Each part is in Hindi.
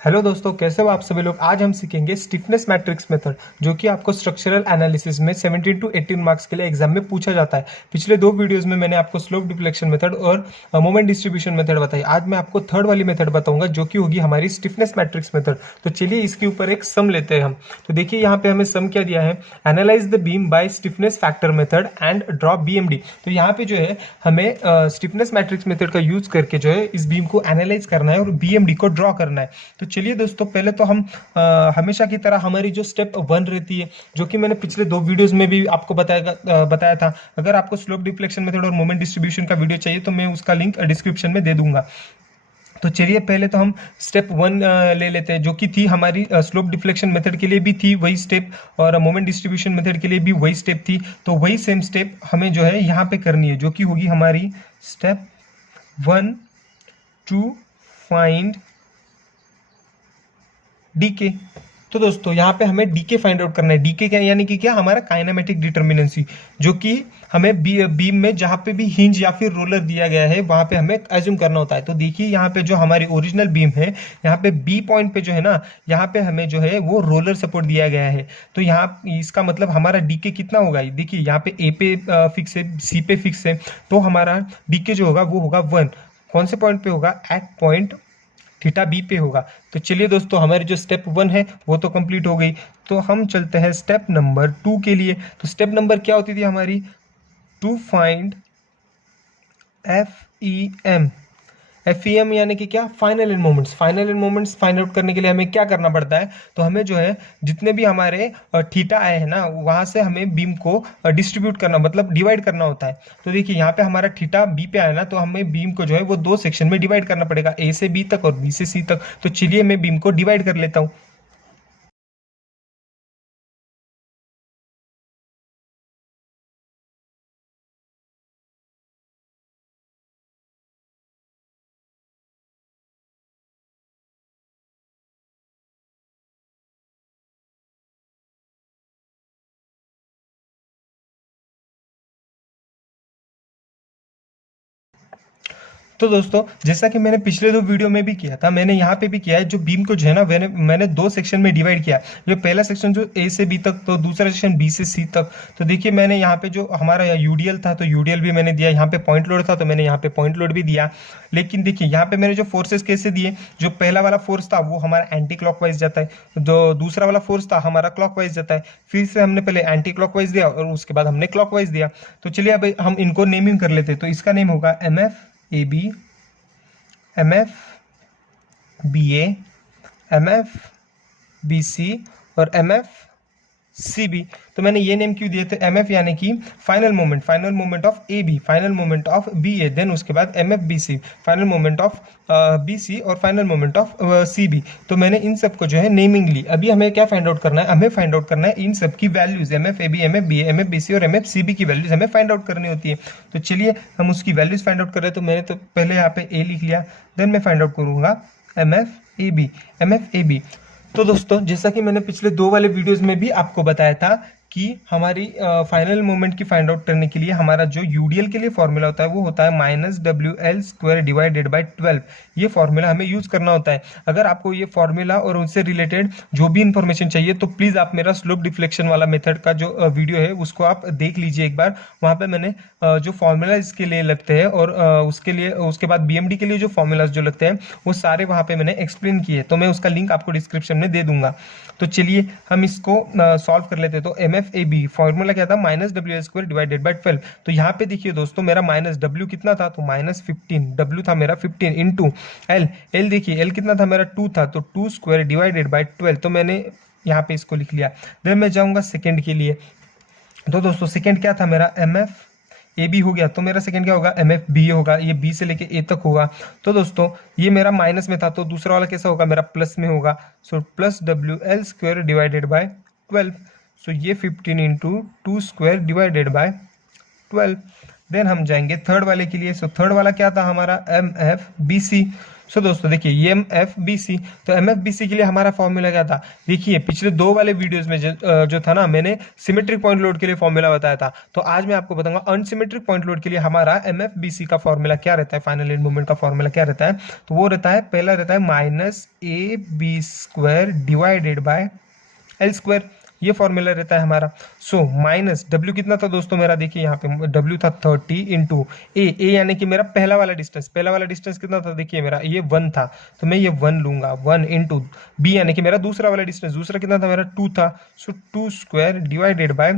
हेलो दोस्तों, कैसे हो आप सभी लोग। आज हम सीखेंगे स्टिफनेस मैट्रिक्स मेथड, जो कि आपको स्ट्रक्चरल एनालिसिस में 17 टू 18 मार्क्स के लिए एग्जाम में पूछा जाता है। पिछले दो वीडियोस में मैंने आपको स्लोप डिफ्लेक्शन मेथड और मोमेंट डिस्ट्रीब्यूशन मेथड बताई। आज मैं आपको थर्ड वाली मेथड बताऊंगा, जो कि होगी हमारी स्टिफनेस मैट्रिक्स मेथड। तो चलिए इसके ऊपर एक सम लेते हैं हम। तो देखिए यहाँ पे हमें सम क्या दिया है, analyse the beam by stiffness factor method and draw BMD. तो यहाँ पे जो है हमें स्टिफनेस मैट्रिक्स मेथड का यूज करके जो है इस बीम को एनालाइज करना है और बीएमडी को ड्रॉ करना है। तो चलिए दोस्तों, पहले तो हम हमेशा की तरह हमारी जो स्टेप 1 रहती है, जो कि मैंने पिछले दो वीडियोस में भी आपको बताया था। अगर आपको स्लोप डिफ्लेक्शन मेथड और मोमेंट डिस्ट्रीब्यूशन का वीडियो चाहिए तो मैं उसका लिंक डिस्क्रिप्शन में दे दूंगा। तो चलिए पहले तो हम स्टेप 1 ले लेते हैं, जो कि थी हमारी स्लोप डिफ्लेक्शन मेथड के लिए भी थी वही स्टेप, और मोमेंट डिस्ट्रीब्यूशन मेथड के लिए भी वही स्टेप थी। तो वही सेम स्टेप हमें जो है यहाँ पे करनी है, जो कि होगी हमारी स्टेप 1 टू फाइंड डीके। तो दोस्तों यहाँ पे हमें डीके फाइंड आउट करना है। डीके क्या यानी कि क्या, हमारा काइनेमेटिक डिटर्मिनेंसी, जो कि हमें बीम में जहां पे भी हिंज या फिर रोलर दिया गया है वहां पे हमें एज्यूम करना होता है। तो देखिए यहाँ पे जो हमारी ओरिजिनल बीम है, यहाँ पे बी पॉइंट पे जो है ना, यहाँ पे हमें जो है वो रोलर सपोर्ट दिया गया है। तो यहाँ इसका मतलब हमारा डीके कितना होगा, देखिए यहाँ पे ए पे फिक्स है, सी पे फिक्स है, तो हमारा डीके जो होगा वो होगा 1। कौन से पॉइंट पे होगा, एट पॉइंट थीटा बी पे होगा। तो चलिए दोस्तों, हमारी जो स्टेप 1 है वो तो कंप्लीट हो गई। तो हम चलते हैं स्टेप नंबर 2 के लिए। तो स्टेप नंबर क्या होती थी हमारी, to find F E M. F E M यानी कि क्या, final end moments. Final end moments find out करने के लिए हमें क्या करना पड़ता है, तो हमें जो है जितने भी हमारे थीटा आए हैं ना, वहां से हमें बीम को डिस्ट्रीब्यूट करना, मतलब डिवाइड करना होता है। तो देखिए यहाँ पे हमारा थीटा बी पे आया ना, तो हमें बीम को जो है वो दो सेक्शन में डिवाइड करना पड़ेगा, ए से बी तक और बी से सी तक। तो चलिए मैं बीम को डिवाइड कर लेता हूँ। तो दोस्तों, जैसा कि मैंने पिछले दो वीडियो में भी किया था, मैंने यहाँ पे भी किया है। जो बीम को जो है ना, मैंने दो सेक्शन में डिवाइड किया। जो पहला सेक्शन जो ए से बी तक, तो दूसरा सेक्शन बी से सी तक। तो देखिए मैंने यहाँ पे जो हमारा यूडीएल था, तो यूडीएल भी मैंने दिया। यहाँ पे पॉइंट लोड था, तो मैंने यहाँ पे पॉइंट लोड भी दिया। लेकिन देखिए यहाँ पे मैंने जो फोर्सेस कैसे दिए, जो पहला वाला फोर्स था वो हमारा एंटी क्लॉकवाइज जाता है, जो दूसरा वाला फोर्स था हमारा क्लॉकवाइज जाता है। फिर से हमने पहले एंटी क्लॉकवाइज दिया और उसके बाद हमने क्लॉकवाइज दिया। तो चलिए अब हम इनको नेमिंग कर लेते हैं। तो इसका नेम होगा M F A B, M F B A, M F B C और एम एफ सी बी। तो मैंने ये नेम क्यों दिए थे, एम एफ यानी कि final moment of A B, final moment of B A, then उसके बाद M F B C, final moment of B C और final moment of C B. तो मैंने इन सब को जो है नेमिंग ली। अभी हमें क्या फाइंड आउट करना है, हमें फाइंड आउट करना है इन सब की values, M F A B, M F B A, M F B C और एम एफ सी बी की वैल्यूज हमें फाइंड आउट करनी होती है। तो चलिए हम उसकी वैल्यूज फाइंड आउट कर रहे हैं। तो मैंने तो पहले यहाँ पे ए लिख लिया, देन मैं फाइंड आउट करूंगा M F A B, M F A B. तो दोस्तों, जैसा कि मैंने पिछले दो वाले वीडियोस में भी आपको बताया था कि हमारी फाइनल मोमेंट की फाइंड आउट करने के लिए हमारा जो यूडीएल के लिए फॉर्मूला होता है वो होता है -WL² डिवाइडेड बाय 12। ये फॉर्मूला हमें यूज करना होता है। अगर आपको ये फॉर्मूला और उससे रिलेटेड जो भी इंफॉर्मेशन चाहिए, तो प्लीज आप मेरा स्लोप डिफ्लेक्शन वाला मेथड का जो वीडियो है उसको आप देख लीजिए एक बार। वहां पे मैंने जो फॉर्मूला इसके लिए लगते हैं और उसके लिए, उसके बाद बीएमडी के लिए जो फॉर्मूलाज जो लगते हैं वो सारे वहां पे मैंने एक्सप्लेन किए। तो मैं उसका लिंक आपको डिस्क्रिप्शन में दे दूंगा। तो चलिए हम इसको सॉल्व कर लेते हैं। तो M F A B formula क्या था, -WL² डिवाइडेड बाय 12। तो यहाँ पे देखिए दोस्तों, मेरा -W कितना था, तो -15, W था मेरा 15 इंटू एल। एल देखिए, एल कितना था मेरा 2 था, तो 2² डिवाइडेड बाय 12। तो मैंने यहाँ पे इसको लिख लिया। देन मैं जाऊंगा सेकेंड के लिए। तो दोस्तों सेकेंड क्या था मेरा, एम एफ ए बी हो गया। तो मेरा सेकंड क्या होगा, एम एफ बी होगा। ये बी से लेके ए तक होगा। तो दोस्तों ये मेरा माइनस में था, तो दूसरा वाला कैसा होगा, मेरा प्लस में होगा। सो +WL² डिवाइडेड बाय 12। सो ये 15 इंटू 2² डिवाइडेड बाय 12। देन हम जाएंगे थर्ड वाले के लिए। सो थर्ड वाला क्या था हमारा, एम एफ बी सी। सो दोस्तों देखिए ये MFBC, तो MFBC के लिए हमारा फॉर्मूला क्या था, देखिए पिछले दो वाले वीडियोस में जो था ना, मैंने सिमेट्रिक पॉइंट लोड के लिए फॉर्मूला बताया था, तो आज मैं आपको बताऊंगा अनसिमेट्रिक पॉइंट लोड के लिए हमारा MFBC का फॉर्मूला क्या रहता है, फाइनल एंड मोमेंट का फॉर्मूला क्या रहता है। तो वो रहता है, पहला रहता है -AB² डिवाइडेड बाय L², ये फॉर्मूला रहता है हमारा। सो माइनस W कितना था दोस्तों मेरा, देखिए यहाँ पे W था 30 इंटू ए यानी कि मेरा पहला वाला डिस्टेंस कितना था, देखिए मेरा ये 1 था, तो मैं ये 1 लूंगा, 1 इंटू B यानी कि मेरा दूसरा वाला डिस्टेंस, दूसरा कितना था मेरा 2 था, सो 2² डिवाइडेड बाय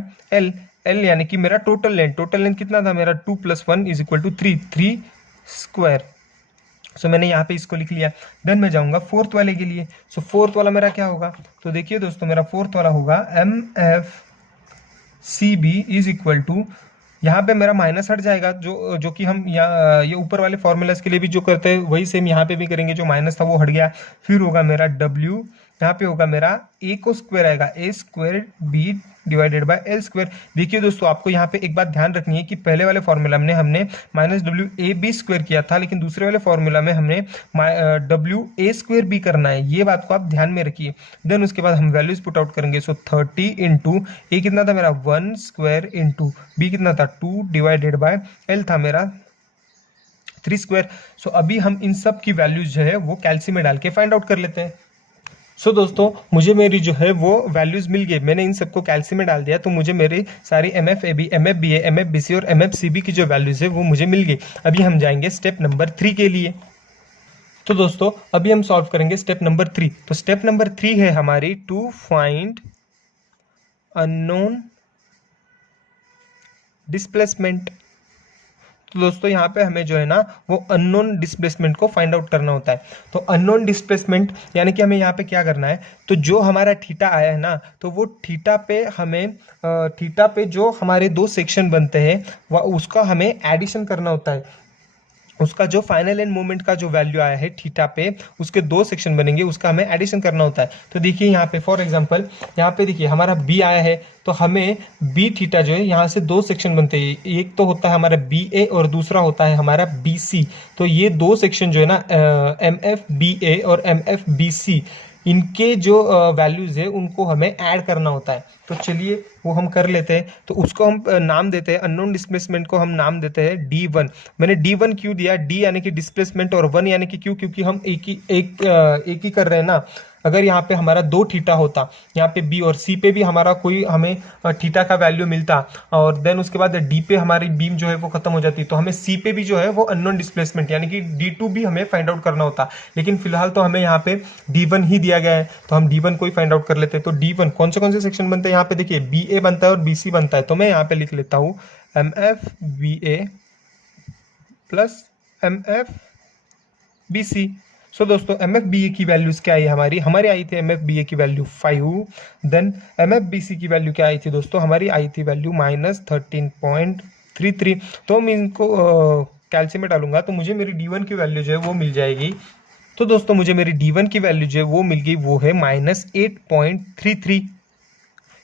L यानी कि मेरा टोटल लेंथ कितना था मेरा 2 + 1 = 3 सो मैंने यहाँ पे इसको लिख लिया। देन मैं जाऊंगा फोर्थ वाले के लिए। सो फोर्थ वाला मेरा क्या होगा, तो देखिए दोस्तों मेरा फोर्थ वाला होगा MFCB = यहाँ पे मेरा माइनस हट जाएगा, जो कि हम यहाँ ये ऊपर वाले फॉर्मूलाज के लिए भी जो करते हैं वही सेम यहाँ पे भी करेंगे, जो माइनस था वो हट गया। फिर होगा मेरा W, यहाँ पे होगा मेरा A को स्क्वायर आएगा A²B डिवाइडेड बाय L²। देखिए दोस्तों आपको यहाँ पे एक बात ध्यान रखनी है कि पहले वाले फॉर्मूला में हमने -WAB² किया था, लेकिन दूसरे वाले फॉर्मूला में हमने WA²B करना है, ये बात को आप ध्यान में रखिए। देन उसके बाद हम वैल्यूज पुट आउट करेंगे। सो 30 इंटू ए कितना था मेरा 1² इंटू बी कितना था 2 डिवाइडेड बाय L था मेरा 3²। सो अभी हम इन सब की वैल्यूज जो है वो कैलसी में डाल के फाइंड आउट कर लेते हैं। सो दोस्तों मुझे मेरी जो है वो वैल्यूज मिल गई, मैंने इन सबको कैलसी में डाल दिया, तो मुझे मेरी सारी MFAB, MFBA, MFBC और MFCB की जो वैल्यूज है वो मुझे मिल गई। अभी हम जाएंगे स्टेप नंबर 3 के लिए। तो दोस्तों अभी हम सॉल्व करेंगे स्टेप नंबर 3। तो स्टेप नंबर 3 है हमारी टू फाइंड अननोन डिस्प्लेसमेंट। तो दोस्तों यहाँ पे हमें जो है ना वो अननोन डिस्प्लेसमेंट को फाइंड आउट करना होता है। तो अननोन डिस्प्लेसमेंट यानी कि हमें यहाँ पे क्या करना है, तो जो हमारा थीटा आया है ना, तो वो थीटा पे हमें थीटा पे जो हमारे दो सेक्शन बनते हैं वह उसका हमें एडिशन करना होता है। उसका जो फाइनल एंड मोमेंट का जो वैल्यू आया है थीटा पे, उसके दो सेक्शन बनेंगे, उसका हमें एडिशन करना होता है। तो देखिए यहाँ पे फॉर एग्जांपल यहाँ पे देखिए हमारा बी आया है, तो हमें बी थीटा जो है यहाँ से दो सेक्शन बनते हैं, एक तो होता है हमारा बी ए और दूसरा होता है हमारा बी सी। तो ये दो सेक्शन जो है ना MFBA और MFBC, इनके जो वैल्यूज है उनको हमें ऐड करना होता है। तो चलिए वो हम कर लेते हैं। तो उसको हम नाम देते हैं, अननोन डिस्प्लेसमेंट को हम नाम देते हैं D1। मैंने D1 क्यों दिया, D यानी कि डिस्प्लेसमेंट और 1 यानी कि क्यों, क्योंकि हम एक ही कर रहे हैं ना। अगर यहाँ पे हमारा दो थीटा होता, यहाँ पे बी और सी पे भी हमारा कोई हमें थीटा का वैल्यू मिलता, और देन उसके बाद डी पे हमारी बीम जो है वो खत्म हो जाती, तो हमें सी पे भी जो है वो अननोन डिस्प्लेसमेंट यानी कि D2 भी हमें फाइंड आउट करना होता। लेकिन फिलहाल तो हमें यहाँ पे D1 ही दिया गया है, तो हम D1 को ही फाइंड आउट कर लेते हैं। तो D1 कौन से सेक्शन बनते हैं, यहाँ पे देखिए BA बनता है और BC बनता है, तो मैं यहाँ पे लिख लेता हूँ MFBA प्लस MFBC। सो दोस्तों MFBA की वैल्यूज क्या आई हमारी आई थी MFBA की वैल्यू 5। देन MFBC की वैल्यू क्या आई थी दोस्तों, हमारी आई थी वैल्यू -13.33। तो मैं इनको कैलसी में डालूंगा तो मुझे मेरी D1 की वैल्यू जो है वो मिल जाएगी। तो दोस्तों मुझे मेरी D1 की वैल्यू जो है वो मिल गई, वो है -8.33।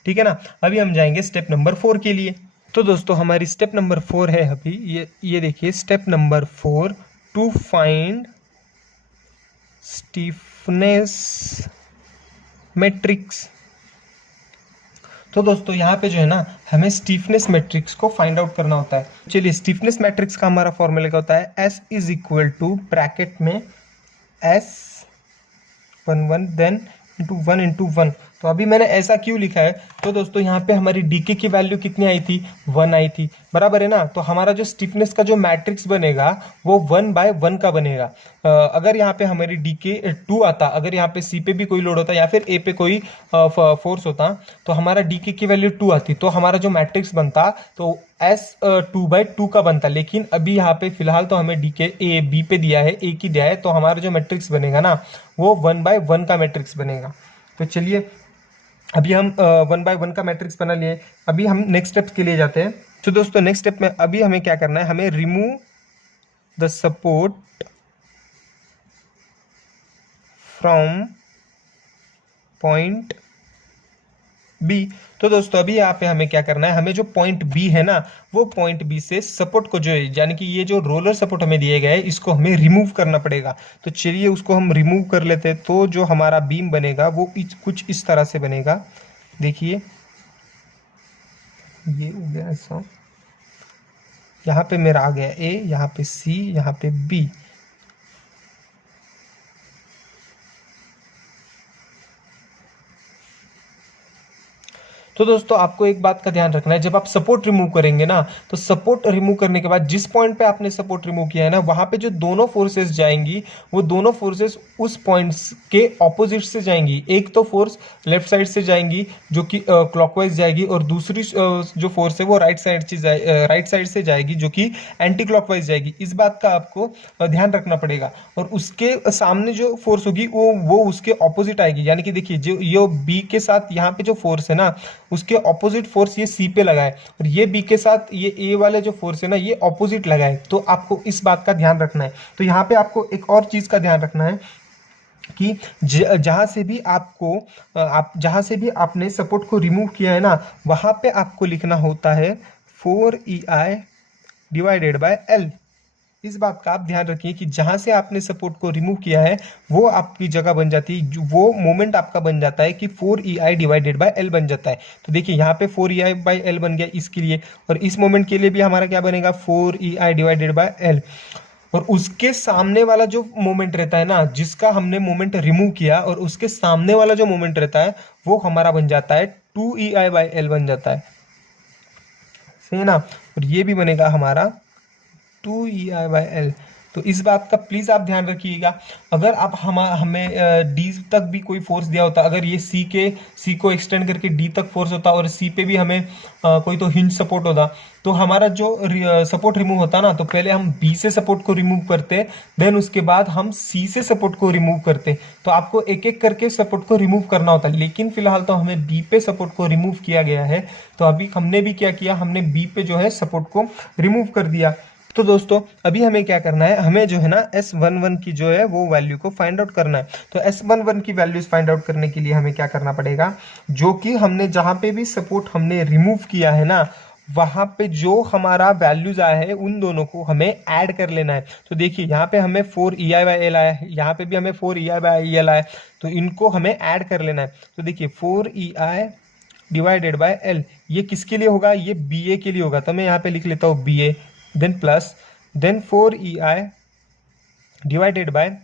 ठीक है ना। अभी हम जाएंगे स्टेप नंबर 4 के लिए। तो दोस्तों हमारी स्टेप नंबर 4 है अभी ये देखिए step number 4, to find stiffness matrix. तो दोस्तों यहाँ पे जो है ना हमें स्टीफनेस मैट्रिक्स को फाइंड आउट करना होता है। चलिए स्टीफनेस मैट्रिक्स का हमारा फॉर्मूला क्या होता है, S = ब्रैकेट में S11 देन इंटू 1 तो अभी मैंने ऐसा क्यों लिखा है, तो दोस्तों यहाँ पे हमारी डीके की वैल्यू कितनी आई थी, 1 आई थी, बराबर है ना। तो हमारा जो स्टिफनेस का जो मैट्रिक्स बनेगा वो 1/1 का बनेगा। अगर यहाँ पे हमारी डीके 2 आता, अगर यहाँ पे सी पे भी कोई लोड होता या फिर ए पे कोई फोर्स होता, तो हमारा डीके की वैल्यू 2 आती, तो हमारा जो मैट्रिक्स बनता तो S2/2 का बनता। लेकिन अभी यहाँ पे फिलहाल तो हमें डीके ए बी पे दिया है, ए की दिया है, तो हमारा जो मैट्रिक्स बनेगा ना वो 1/1 का मैट्रिक्स बनेगा। तो चलिए अभी हम 1/1 का मैट्रिक्स बना लिए। अभी हम नेक्स्ट स्टेप के लिए जाते हैं। तो दोस्तों नेक्स्ट स्टेप में अभी हमें क्या करना है, हमें remove the support from point B. तो दोस्तों अभी यहाँ पे हमें क्या करना है, हमें जो पॉइंट बी है ना, वो पॉइंट बी से सपोर्ट को जो है, यानी कि ये जो रोलर सपोर्ट हमें दिए गए हैं, इसको हमें रिमूव करना पड़ेगा। तो चलिए उसको हम रिमूव कर लेते हैं। तो जो हमारा बीम बनेगा वो कुछ इस तरह से बनेगा। देखिए ये हो गया ऐसा, यहाँ पे मेरा आ गया ए, यहाँ पे सी, यहाँ पे बी। तो दोस्तों आपको एक बात का ध्यान रखना है, जब आप सपोर्ट रिमूव करेंगे ना, तो सपोर्ट रिमूव करने के बाद जिस पॉइंट पे आपने सपोर्ट रिमूव किया है ना, वहां पे जो दोनों फोर्सेस जाएंगी, वो दोनों फोर्सेस उस पॉइंट्स के ऑपोजिट से जाएंगी। एक तो फोर्स लेफ्ट साइड से जाएंगी जो कि क्लॉकवाइज जाएगी, और दूसरी जो फोर्स है वो राइट साइड से जाएगी जो कि एंटी क्लॉकवाइज जाएगी। इस बात का आपको ध्यान रखना पड़ेगा। और उसके सामने जो फोर्स होगी वो उसके ऑपोजिट आएगी। यानी कि देखिए जो ये बी के साथ यहाँ पे जो फोर्स है ना, उसके ऑपोजिट फोर्स ये सी पे लगा है, और ये बी के साथ ये ए वाले जो फोर्स है ना, ये ऑपोजिट लगा है। तो आपको इस बात का ध्यान रखना है। तो यहाँ पे आपको एक और चीज का ध्यान रखना है कि जहां से भी आपने सपोर्ट को रिमूव किया है ना, वहां पे आपको लिखना होता है 4EI डिवाइडेड बाय एल। इस बात का आप ध्यान रखिए कि जहां से आपने सपोर्ट को रिमूव किया है वो आपकी जगह बन जाती है, वो मोमेंट आपका बन जाता है कि 4EI डिवाइडेड बाय एल बन जाता है। तो देखिए यहाँ पे 4EI बाय एल बन गया इसके लिए, और इस मोमेंट के लिए भी हमारा क्या बनेगा, 4EI डिवाइडेड बाय एल। और उसके सामने वाला जो मोमेंट रहता है ना, जिसका हमने मोमेंट रिमूव किया, और उसके सामने वाला जो मोमेंट रहता है वो हमारा बन जाता है 2EI बाय एल बन जाता है, सही है ना। और ये भी बनेगा हमारा 2EI बाय एल। तो इस बात का प्लीज आप ध्यान रखिएगा। अगर आप हमें डी तक भी कोई फोर्स दिया होता, अगर ये सी को एक्सटेंड करके डी तक फोर्स होता, और सी पे भी हमें कोई तो हिंज सपोर्ट होता, तो हमारा जो सपोर्ट रिमूव होता ना, तो पहले हम बी से सपोर्ट को रिमूव करते, देन उसके बाद हम सी से सपोर्ट को रिमूव करते। तो आपको एक एक करके सपोर्ट को रिमूव करना होता है, लेकिन फिलहाल तो हमें बी पे सपोर्ट को रिमूव किया गया है। तो अभी हमने भी क्या किया, हमने बी पे जो है सपोर्ट को रिमूव कर दिया। तो दोस्तों अभी हमें क्या करना है, हमें जो है ना S11 की जो है वो वैल्यू को फाइंड आउट करना है। तो S11 की वैल्यूज फाइंड आउट करने के लिए हमें क्या करना पड़ेगा, जो कि हमने जहां पे भी सपोर्ट हमने रिमूव किया है ना, वहां पे जो हमारा वैल्यूज आया है उन दोनों को हमें ऐड कर लेना है। तो देखिए यहाँ पे हमें 4EI बाय एल आया है, यहाँ पे भी हमें 4EI बाय एल आया है, तो इनको हमें ऐड कर लेना है। तो देखिए 4EI डिवाइडेड बाय एल, ये किसके लिए होगा, ये BA के लिए होगा। तो मैं यहाँ पे लिख लेता हूँ BA, then plus, then 4EI divided by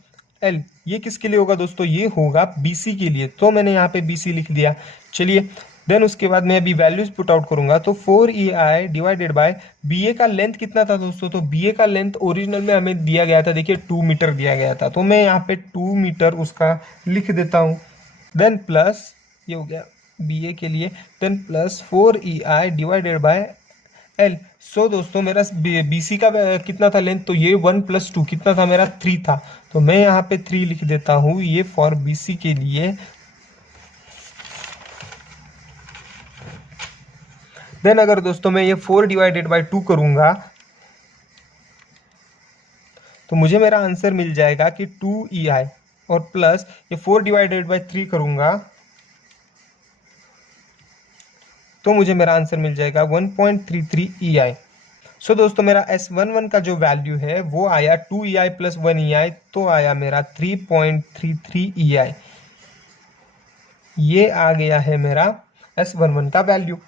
L, ये किसके लिए होगा दोस्तों, ये होगा BC के लिए। तो मैंने यहाँ पे BC लिख दिया। चलिए देन उसके बाद मैं अभी वैल्यूज पुट आउट करूंगा। तो 4EI डिवाइडेड बाय BA का लेंथ कितना था दोस्तों, तो BA का लेंथ ओरिजिनल में हमें दिया गया था, देखिए 2 मीटर दिया गया था। तो मैं यहाँ पे 2 मीटर उसका लिख देता हूँ। देन प्लस, ये हो गया BA के लिए, then plus 4EI divided by L. So दोस्तों मेरा BC का कितना था लेंथ, तो ये 1 + 2 कितना था मेरा, 3 था। तो मैं यहाँ पे 3 लिख देता हूँ, ये फॉर BC के लिए। देन अगर दोस्तों मैं ये 4 डिवाइडेड बाय 2 करूंगा, तो मुझे मेरा आंसर मिल जाएगा कि 2EI, और प्लस ये 4 डिवाइडेड बाय 3 करूंगा, तो मुझे मेरा आंसर मिल जाएगा 1.33 EI। सो दोस्तों मेरा S11 का जो वैल्यू है वो आया 2EI + 1EI, तो आया मेरा 3.33 EI। ये आ गया है मेरा S11 का वैल्यू।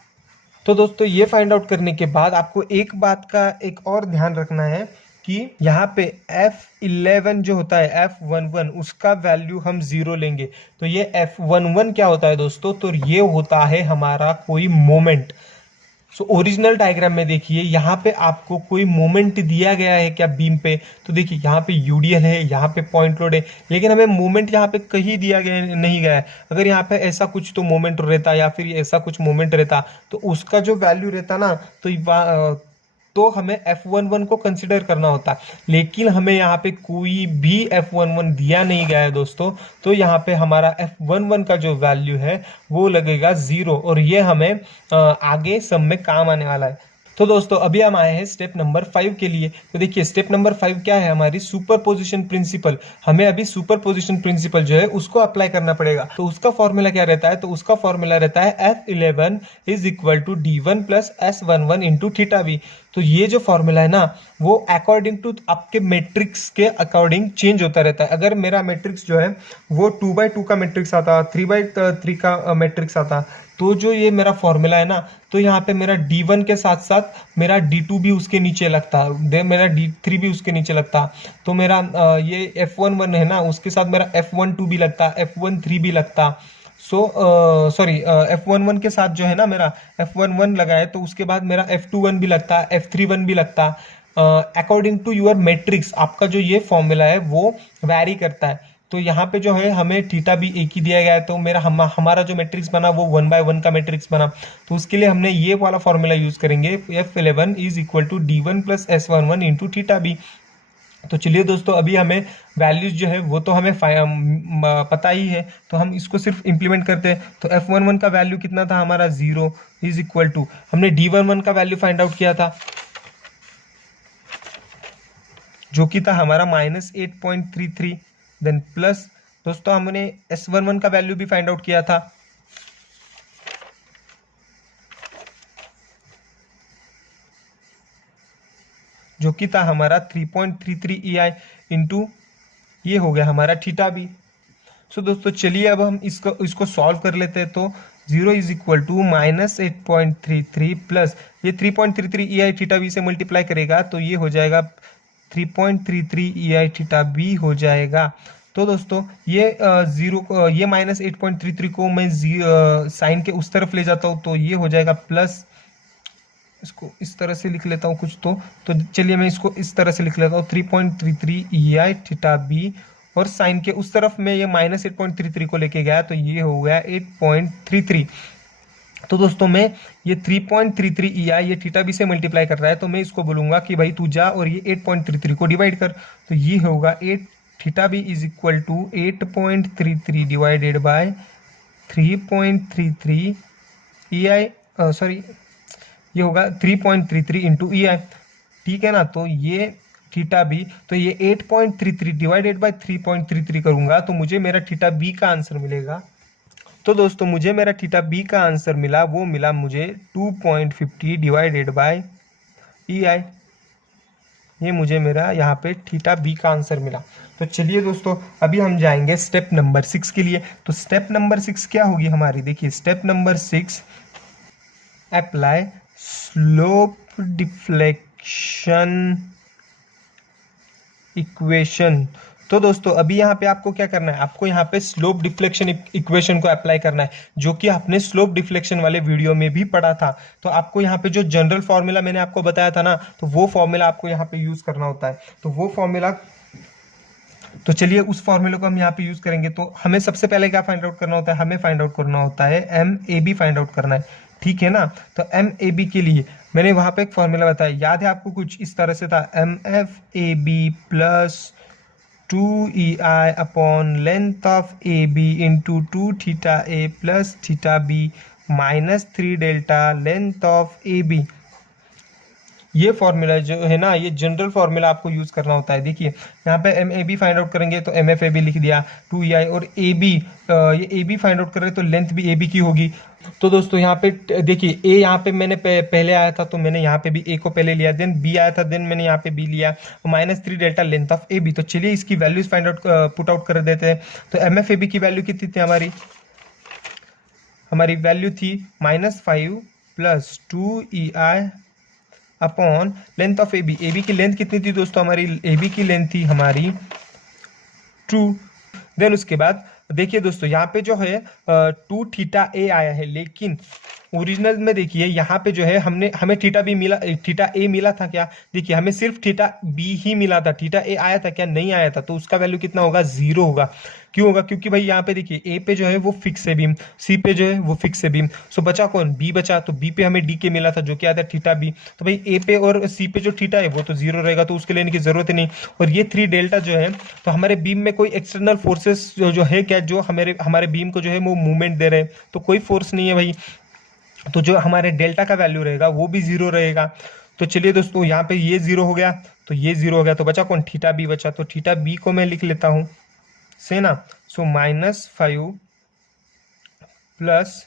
तो दोस्तों ये फाइंड आउट करने के बाद आपको एक बात का एक और ध्यान रखना है कि यहाँ पे F11 जो होता है, F11 उसका वैल्यू हम 0 लेंगे। तो ये F11 क्या होता है दोस्तों, तो ये होता है हमारा कोई मोमेंट। सो ओरिजिनल डायग्राम में देखिए यहाँ पे आपको कोई मोमेंट दिया गया है क्या बीम पे, तो देखिए यहाँ पे यूडीएल है, यहाँ पे पॉइंट लोड है, लेकिन हमें मोमेंट यहाँ पे कहीं दिया गया नहीं गया है। अगर यहाँ पे ऐसा कुछ तो मोमेंट रहता, या फिर ऐसा कुछ मोमेंट रहता, तो उसका जो वैल्यू रहता ना, तो हमें F11 को कंसिडर करना होता। लेकिन हमें यहाँ पे कोई भी F11 दिया नहीं गया है दोस्तों, तो यहाँ पे हमारा F11 का जो वैल्यू है वो लगेगा 0, और ये हमें आगे सब में काम आने वाला है। तो दोस्तों अभी हम आए हैं स्टेप नंबर 5 के लिए। तो देखिए स्टेप नंबर 5 क्या है, हमारी सुपरपोजिशन प्रिंसिपल। हमें अभी सुपरपोजिशन प्रिंसिपल जो है उसको अप्लाई करना पड़ेगा। तो उसका फॉर्मूला क्या रहता है, तो उसका फॉर्मूला रहता है F11 is equal to D1 plus S11 into theta B. तो ये जो फॉर्मूला है ना वो अकॉर्डिंग टू आपके मैट्रिक्स के अकॉर्डिंग चेंज होता रहता है। अगर मेरा मैट्रिक्स जो है वो 2/2 का मैट्रिक्स आता, 3/3 का मैट्रिक्स आता, तो जो ये मेरा फॉर्मूला है ना, तो यहाँ पे मेरा D1 के साथ साथ मेरा D2 भी उसके नीचे लगता है, मेरा D3 भी उसके नीचे लगता। तो मेरा ये F11 है ना उसके साथ मेरा F12 भी लगता, F13 भी लगता। सॉरी F11 के साथ जो है ना मेरा F11 लगा है, तो उसके बाद मेरा F21 भी लगता, F31 भी लगता। अकॉर्डिंग टू यूर मैट्रिक्स आपका जो ये फॉर्मूला है वो वैरी करता है। तो यहाँ पे जो है हमें थीटा भी एक ही दिया गया है, तो हमारा जो मैट्रिक्स बना वो 1/1 का मैट्रिक्स बना। तो उसके लिए हमने ये वाला फॉर्मूला यूज करेंगे, F11 is equal to D1 plus S11 into theta B. तो चलिए दोस्तों अभी हमें वैल्यूज जो है वो तो हमें पता ही है, तो हम इसको सिर्फ इंप्लीमेंट करते हैं। तो F11 का वैल्यू कितना था हमारा 0 इज इक्वल टू, हमने D11 का वैल्यू फाइंड आउट किया था जो कि था हमारा -8.33, देन प्लस दोस्तों हमने S11 का वैल्यू भी फाइंड आउट किया था जो कि था हमारा 3.33 EI इंटू ये हो गया हमारा थीटा बी। सो दोस्तों चलिए अब हम इसको सॉल्व कर लेते हैं। तो 0 इज इक्वल टू -8.33 प्लस ये 3.33 EI थीटा बी से मल्टीप्लाई करेगा तो ये हो जाएगा 3.33 EI थीटा बी हो जाएगा। तो दोस्तों ये ये -8.33 को मैं साइन के उस तरफ ले जाता हूँ, तो ये हो जाएगा प्लस, इसको इस तरह से लिख लेता हूँ कुछ। तो चलिए मैं इसको इस तरह से लिख लेता हूँ 3.33 EI थीटा बी, और साइन के उस तरफ में ये -8.33 को लेके गया तो ये हो गया 8.33। तो दोस्तों मैं ये 3.33 EI ये थीटा बी से मल्टीप्लाई कर रहा है, तो मैं इसको बोलूंगा कि भाई तू जा और ये 8.33 को डिवाइड कर। तो ये होगा 8 theta B is equal to 8.33 divided by 3.33 EI, sorry ये होगा 3.33 इंटू EI, ठीक है ना। तो ये थीटा बी, तो ये 8.33 डिवाइडेड बाय 3.33 करूंगा तो मुझे मेरा थीटा बी का आंसर मिलेगा। तो दोस्तों मुझे मेरा थीटा बी का आंसर मिला, वो मिला मुझे 2.50 डिवाइडेड बाय EI। ये मुझे मेरा यहाँ पे थीटा बी का आंसर मिला। तो चलिए दोस्तों अभी हम जाएंगे स्टेप नंबर 6 के लिए। तो स्टेप नंबर 6 क्या होगी हमारी, देखिए step number 6 apply slope deflection equation. तो दोस्तों अभी यहाँ पे आपको क्या करना है, आपको यहाँ पे स्लोप डिफ्लेक्शन इक्वेशन को अप्लाई करना है, जो कि आपने स्लोप डिफ्लेक्शन वाले वीडियो में भी पढ़ा था। तो आपको यहाँ पे जो जनरल फॉर्मूला मैंने आपको बताया था ना, तो वो फॉर्मूला आपको यहाँ पे यूज करना होता है। तो वो फॉर्मूला, तो चलिए उस फॉर्मूले को हम यहाँ पे यूज करेंगे। तो हमें सबसे पहले क्या फाइंड आउट करना होता है, हमें फाइंड आउट करना होता है MAB फाइंड आउट करना है, ठीक है ना। तो MAB के लिए मैंने वहां पे एक फॉर्मूला बताया, याद है आपको, कुछ इस तरह से था, MFAB plus 2EI upon length of AB into 2 theta A plus theta B minus 3 delta length of AB। ये फॉर्मूला जो है ना, ये जनरल फॉर्मूला आपको यूज करना होता है। देखिए यहाँ पे MAB फाइंड आउट करेंगे तो MFAB लिख दिया 2EI, और AB ये AB फाइंड आउट कर रहे हैं तो लेंथ भी AB की होगी। तो दोस्तों यहाँ पे देखिए A यहाँ पे मैंने पहले आया था तो मैंने यहाँ पे भी A को पहले लिया, देन B आया था, देन मैंने यहाँ पे B लिया, -3 डेल्टा लेंथ ऑफ AB। तो चलिए इसकी values find out put out कर देते हैं। तो MFAB की वैल्यू कितनी थी हमारी वैल्यू थी -5 plus 2EI upon length of AB। AB की लेंथ कितनी थी दोस्तों, हमारी AB की लेंथ थी हमारी 2। देन उसके बाद देखिए दोस्तों यहाँ पे जो है 2 थीटा A आया है, लेकिन ओरिजिनल में देखिए यहाँ पे जो है हमें थीटा बी मिला, थीटा ए मिला था क्या, देखिए हमें सिर्फ थीटा बी ही मिला था, थीटा ए आया था क्या, नहीं आया था। तो उसका वैल्यू कितना होगा, 0 होगा। क्यों होगा, क्योंकि भाई यहाँ पे देखिए ए पे जो है वो फिक्स है बीम, सी पे जो है वो फिक्स है बीम, सो बचा कौन, बी बचा। तो बी पे हमें डी के मिला था जो क्या था, थीटा बी। तो भाई ए पे और सी पे जो थीटा है वो तो 0 रहेगा, तो उसके लेने की जरूरत ही नहीं। और ये 3 डेल्टा जो है, तो हमारे बीम में कोई एक्सटर्नल फोर्सेस जो है क्या, जो हमारे बीम को जो है वो मूवमेंट दे रहे हैं, तो कोई फोर्स नहीं है भाई। तो जो हमारे डेल्टा का वैल्यू रहेगा वो भी जीरो रहेगा। तो चलिए दोस्तों, यहाँ पे ये जीरो हो गया, तो ये जीरो हो गया, तो बचा कौन, थीटा बी बचा। तो थीटा बी को मैं लिख लेता हूँ से ना, सो -5 प्लस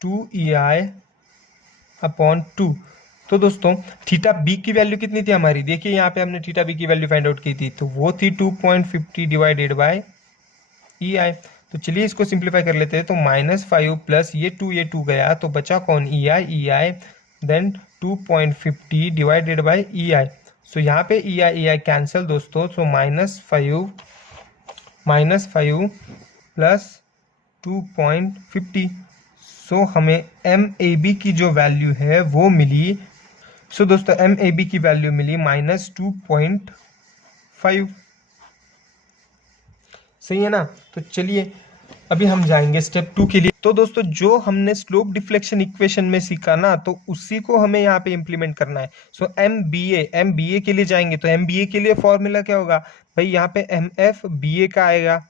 2EI/2। तो दोस्तों थीटा बी की वैल्यू कितनी थी हमारी, देखिए यहाँ पे हमने थीटा बी की वैल्यू फाइंड आउट की थी, तो वो थी 2.50 डिवाइडेड बाय EI। तो चलिए इसको सिंप्लीफाई कर लेते हैं, तो -5 प्लस ये 2 गया, तो बचा कौन, EI then 2.50 divided by EI। So यहाँ पे EI कैंसिल दोस्तों, सो -5 प्लस 2.50। सो हमें MAB की जो वैल्यू है वो मिली। सो दोस्तों MAB की वैल्यू मिली -2.5। सही है ना। तो चलिए अभी हम जाएंगे स्टेप 2 के लिए। तो दोस्तों जो हमने स्लोप डिफ्लेक्शन इक्वेशन में सीखा ना, तो उसी को हमें यहाँ पे इम्प्लीमेंट करना है। सो MBA के लिए जाएंगे, तो MBA के लिए फॉर्मूला क्या होगा भाई, यहाँ पे MF BA का आएगा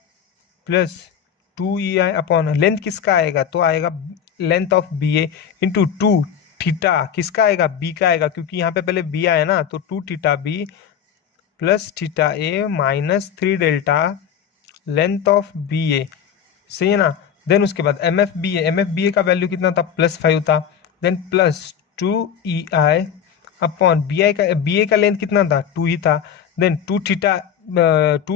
प्लस 2EI अपॉन लेंथ किसका आएगा, तो आएगा length of BA into 2 theta किसका आएगा, B का आएगा, क्योंकि यहाँ पे पहले B आया ना, तो 2 theta B plus theta A minus 3 delta length of BA। सही है ना। देन उसके बाद MFBA का वैल्यू कितना था, +5 था। Then plus 2EI upon BA का लेंथ कितना था, 2 ही था। देन 2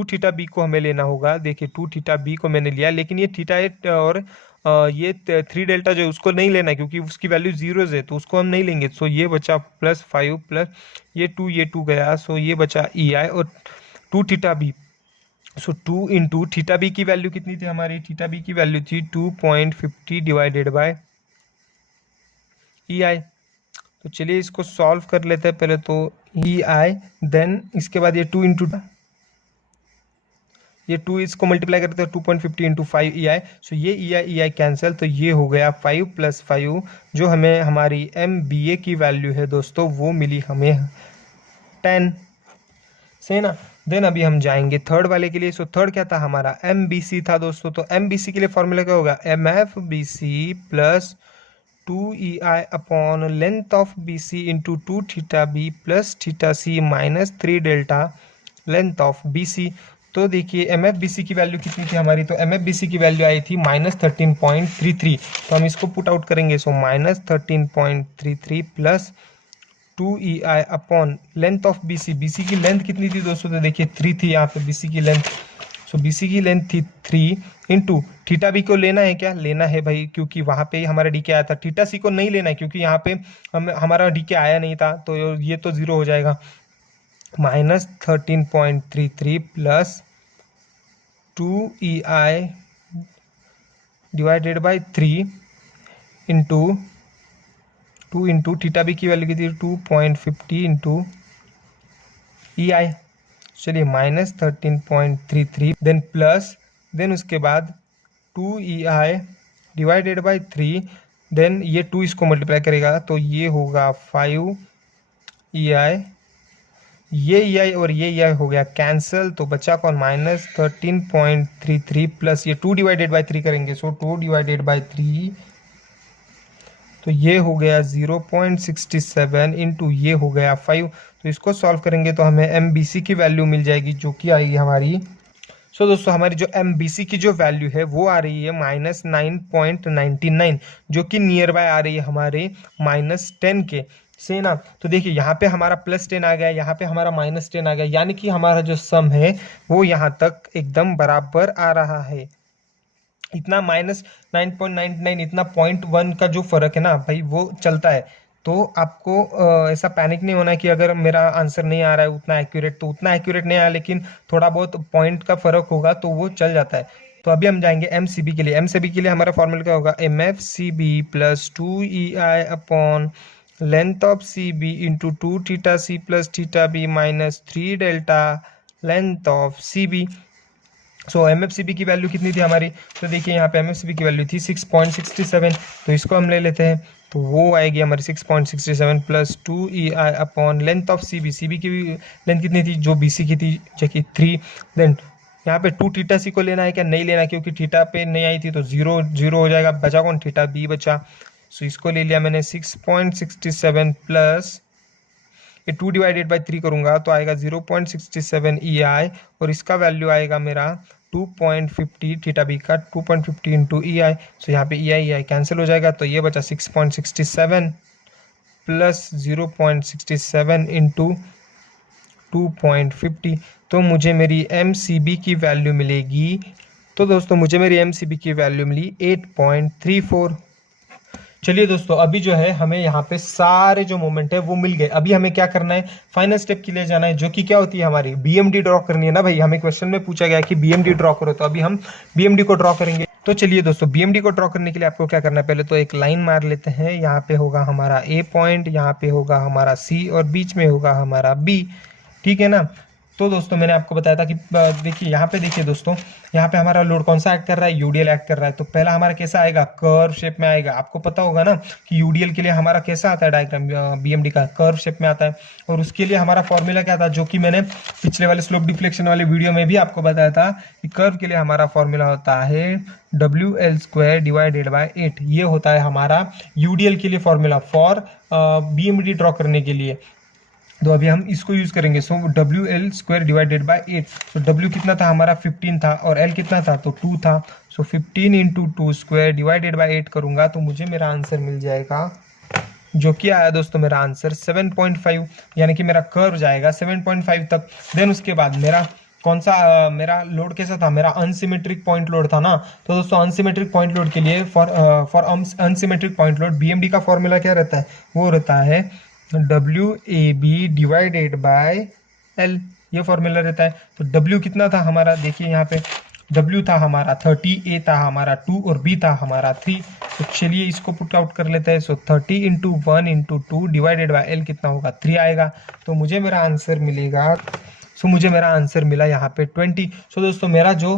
थीटा बी को हमें लेना होगा। देखिए 2 थीटा बी को मैंने लिया, लेकिन ये थीटा और ये 3 डेल्टा जो है उसको नहीं लेना है, क्योंकि उसकी वैल्यू जीरोज है, तो उसको हम नहीं लेंगे। सो ये बचा +5 प्लस ये 2 गया, सो ये बचा EI और 2 थीटा बी। सो 2 इंटू थीटा बी की वैल्यू कितनी थी हमारी, थीटा बी की वैल्यू थी 2.50 डिवाइडेड बाय EI। तो चलिए इसको सॉल्व कर लेते हैं पहले। तो EI देन इसके बाद ये 2 इंटू ये 2 इसको मल्टीप्लाई करते हैं, 2.50 इंटू 5 EI। सो ये EI कैंसिल, तो ये हो गया 5 + 5, जो हमें हमारी MBA की वैल्यू है दोस्तों वो मिली हमें 10। सही ना। देन अभी हम जाएंगे थर्ड वाले के लिए। सो थर्ड क्या था हमारा, MBC था दोस्तों। तो MBC के लिए फॉर्मूला क्या होगा, MFBC plus 2EI upon length of BC into 2 theta B plus theta C minus 3 delta length of BC। तो देखिए MFBC की वैल्यू कितनी थी हमारी, तो MFBC की वैल्यू आई थी -13.33। तो हम इसको पुट आउट करेंगे, सो -13.33 plus 2EI upon length of BC की लेंथ कितनी थी दोस्तों, तो देखिए 3 थी यहाँ पे BC की लेंथ। सो BC की लेंथ थी 3 इंटू थीटा बी को लेना है, क्या लेना है भाई, क्योंकि वहाँ पे हमारा डीके आया था। थीटा सी को नहीं लेना है, क्योंकि यहाँ पे हमारा डीके आया नहीं था, तो ये तो जीरो हो जाएगा। -13.33 plus 2EI divided by 3 into 2 into theta B की वैल्यू कितनी, 2.50 इंटू EI। चलिए -13.33 देन प्लस, देन उसके बाद 2EI डिवाइडेड बाई 3, देन ये 2 इसको मल्टीप्लाई करेगा, तो ये होगा 5EI। ये EI और ये EI हो गया कैंसिल, तो बचा कौन, -13.33 प्लस ये 2 डिवाइडेड बाई 3 करेंगे, सो 2 डिवाइडेड बाई 3, तो ये हो गया 0.67 इंटू ये हो गया 5। तो इसको सॉल्व करेंगे तो हमें MBC की वैल्यू मिल जाएगी, जो कि आएगी हमारी। सो दोस्तों हमारी जो MBC की जो वैल्यू है वो आ रही है -9.99, जो कि नियर बाय आ रही है हमारे -10 के। से ना। तो देखिए यहाँ पे हमारा +10 आ गया, यहाँ पे हमारा -10 आ गया, यानी कि हमारा जो सम है वो यहाँ तक एकदम बराबर आ रहा है। इतना -9.99, इतना 0.1 का जो फर्क है ना भाई, वो चलता है। तो आपको ऐसा पैनिक नहीं होना कि अगर मेरा आंसर नहीं आ रहा है उतना एक्यूरेट, तो उतना एक्यूरेट नहीं आया, लेकिन थोड़ा बहुत पॉइंट का फर्क होगा तो वो चल जाता है। तो अभी हम जाएंगे MCB के लिए। MCB के लिए हमारा फॉर्मूला क्या होगा, MFCB plus 2EI upon length of CB into 2 theta C plus theta B minus 3 delta length of CB। So MFCB की वैल्यू कितनी थी हमारी, तो देखिए यहाँ पे MFCB की वैल्यू थी 6.67, तो इसको हम ले लेते हैं, तो वो आएगी हमारी 6.67 plus 2EI upon length of CB की लेंथ कितनी थी, जो BC की थी, जो कि 3। देन यहाँ पे 2 थीटा C को लेना है क्या, नहीं लेना, क्योंकि थीटा पे नहीं आई थी, तो जीरो हो जाएगा, बचा कौन, थीटा B बचा। सो इसको ले लिया मैंने 6.67 प्लस ये 2 डिवाइडेड बाई 3 करूंगा तो आएगा 0.67 EI और इसका वैल्यू आएगा मेरा 2.50 थीटा बी का 2.50 इंटू EI। सो यहाँ पे EI कैंसिल हो जाएगा तो ये बचा 6.67 प्लस 0.67 इंटू 2.50 तो मुझे मेरी MCB की वैल्यू मिलेगी। तो दोस्तों मुझे मेरी MCB की वैल्यू मिली 8.34। चलिए दोस्तों अभी जो है हमें यहाँ पे सारे जो मोमेंट है वो मिल गए। अभी हमें क्या करना है, फाइनल स्टेप के लिए जाना है, जो कि क्या होती है हमारी BMD ड्रॉ करनी है ना भाई। हमें क्वेश्चन में पूछा गया कि BMD ड्रॉ करो, तो अभी हम BMD को ड्रॉ करेंगे। तो चलिए दोस्तों BMD को ड्रॉ करने के लिए आपको क्या करना है, पहले तो एक लाइन मार लेते हैं। यहाँ पे होगा हमारा A पॉइंट, यहाँ पे होगा हमारा C और बीच में होगा हमारा B, ठीक है ना। तो दोस्तों मैंने आपको बताया था कि देखिए यहाँ पे देखिए दोस्तों, यहाँ पे हमारा लोड कौन सा एक्ट कर रहा है, यूडीएल एक्ट कर रहा है। तो पहला हमारा कैसा आएगा, कर्व शेप में आएगा। आपको पता होगा ना कि यूडीएल के लिए हमारा कैसा आता है डायग्राम, BMD का कर्व शेप में आता है। और उसके लिए हमारा फॉर्मूला क्या था, जो कि मैंने पिछले वाले स्लोप डिफ्लेक्शन वाले वीडियो में भी आपको बताया था कि कर्व के लिए हमारा फॉर्मूला होता है WL² डिवाइडेड बाय 8। ये होता है हमारा यूडीएल के लिए फॉर्मूला फॉर BMD ड्रॉ करने के लिए। तो अभी हम इसको यूज करेंगे। सो WL² डिवाइडेड बाय 8। तो W कितना था हमारा 15 था और L कितना था तो 2 था। सो 15 इंटू 2² डिवाइडेड बाय 8 करूंगा तो मुझे मेरा आंसर मिल जाएगा, जो कि आया दोस्तों मेरा आंसर 7.5, यानी कि मेरा कर्व जाएगा 7.5 तक। देन उसके बाद मेरा कौन सा मेरा लोड कैसा था, मेरा अनसिमेट्रिक पॉइंट लोड था ना। तो दोस्तों अनसिमेट्रिक पॉइंट लोड के लिए for unsymmetric point load BMD का फॉर्मूला क्या रहता है, वो रहता है WAB डिवाइडेड बाय L, ये फॉर्मूला रहता है। तो W कितना था हमारा, देखिए यहाँ पे W था हमारा 30, A था हमारा 2 और B था हमारा 3। तो चलिए इसको पुट आउट कर लेते हैं। सो 30 into 1 into 2 divided by L कितना होगा 3 आएगा। तो मुझे मेरा आंसर मिलेगा, मुझे मेरा आंसर मिला यहाँ पे 20। सो दोस्तों मेरा जो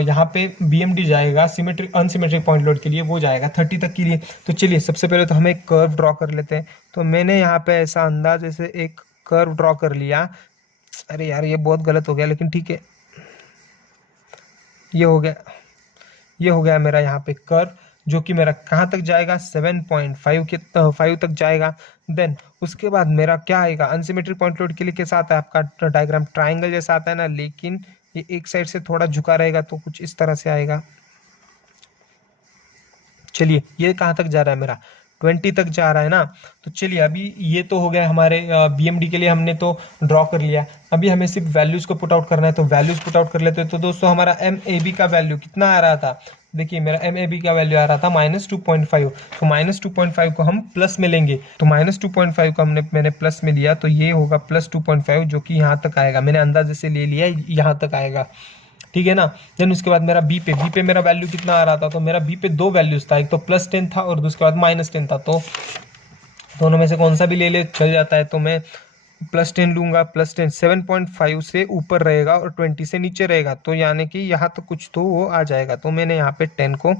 यहाँ पे BMD जाएगा सिमेट्रिक अनसिमेट्रिक पॉइंट लोड के लिए, वो जाएगा 30 तक के लिए। तो चलिए सबसे पहले तो हम एक कर्व ड्रॉ कर लेते हैं। तो मैंने यहाँ पे ऐसा अंदाज से एक कर्व ड्रॉ कर लिया। अरे यार ये बहुत गलत हो गया, लेकिन ठीक है, ये हो गया मेरा यहाँ पे कर्व, जो कि मेरा कहाँ तक जाएगा 7.5 तक जाएगा। देन उसके बाद मेरा क्या आएगा, अनसिमेट्रिक पॉइंट लोड के लिए कैसा आता है आपका डायग्राम, ट्राइंगल जैसा आता है ना, लेकिन ये एक साइड से थोड़ा झुका रहेगा, तो कुछ इस तरह से आएगा। चलिए ये कहाँ तक जा रहा है मेरा 20 तक जा रहा है ना। तो चलिए अभी ये तो हो गया हमारे BMD के लिए हमने तो ड्रॉ कर लिया। अभी हमें सिर्फ वैल्यूज को पुट आउट करना है, तो वैल्यूज पुट आउट कर लेते हैं। तो दोस्तों हमारा MAB का वैल्यू कितना आ रहा था, देखिए मेरा MAB का वैल्यू आ रहा था -2.5। तो -2.5 को हम प्लस में लेंगे। तो -2.5 को मैंने प्लस में लिया, तो ये होगा +2.5, जो कि यहाँ तक आएगा। मैंने अंदाजे से ले लिया यहाँ तक आएगा, ठीक है ना। देन उसके बाद मेरा बी पे मेरा वैल्यू कितना आ रहा था, तो मेरा बी पे दो वैल्यूज था, एक तो +10 था और उसके बाद -10 था। तो दोनों में से कौन सा भी ले चल जाता है। तो मैं +10 लूंगा। +10 7.5 से ऊपर रहेगा और 20 से नीचे रहेगा, तो यानी कि यहाँ तो कुछ तो वो आ जाएगा। तो मैंने यहाँ पे 10 को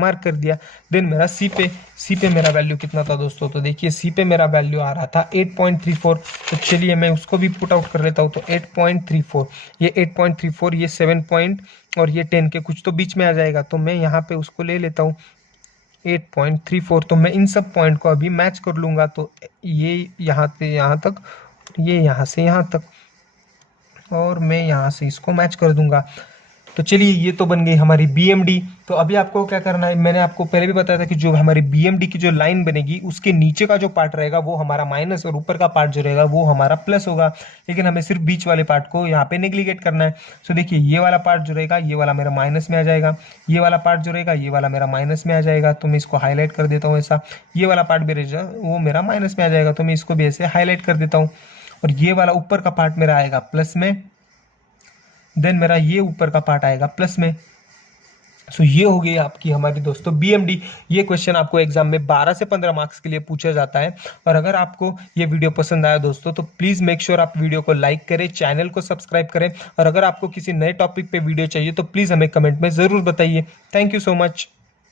मार्क कर दिया। देन मेरा सी पे मेरा वैल्यू कितना था दोस्तों, तो देखिए सी पे मेरा वैल्यू आ रहा था 8.34। तो चलिए मैं उसको भी पुट आउट कर लेता हूँ। तो 8.34, ये 8.34, ये 7 पॉइंट और ये 10 के कुछ तो बीच में आ जाएगा। तो मैं यहाँ पे उसको ले लेता हूँ 8.34। तो मैं इन सब पॉइंट को अभी मैच कर लूंगा। तो ये यहाँ से यहाँ तक, ये यहाँ से यहाँ तक, और मैं यहाँ से इसको मैच कर दूंगा। तो चलिए ये तो बन गई हमारी BMD। तो अभी आपको क्या करना है, मैंने आपको पहले भी बताया था कि जो हमारी BMD की जो लाइन बनेगी, उसके नीचे का जो पार्ट रहेगा वो हमारा माइनस और ऊपर का पार्ट जो रहेगा वो हमारा प्लस होगा। लेकिन हमें सिर्फ बीच वाले पार्ट को यहाँ पे नेग्लिगेट करना है। सो देखिए ये वाला पार्ट जो रहेगा, ये वाला मेरा माइनस में आ जाएगा, ये वाला पार्ट जो रहेगा ये वाला मेरा माइनस में आ जाएगा। तो मैं इसको हाईलाइट कर देता हूँ ऐसा। ये वाला पार्ट भी रहेगा वो मेरा माइनस में आ जाएगा, तो मैं इसको भी ऐसे हाईलाइट कर देता हूँ। और ये वाला ऊपर का पार्ट मेरा आएगा प्लस में, देन मेरा ये ऊपर का पार्ट आएगा प्लस में। सो ये हो गई आपकी हमारी दोस्तों BMD। ये क्वेश्चन आपको एग्जाम में 12 से 15 मार्क्स के लिए पूछा जाता है। और अगर आपको ये वीडियो पसंद आया दोस्तों, तो प्लीज मेक श्योर आप वीडियो को लाइक करें, चैनल को सब्सक्राइब करें। और अगर आपको किसी नए टॉपिक पे वीडियो चाहिए तो प्लीज हमें कमेंट में जरूर बताइए। Thank you so much.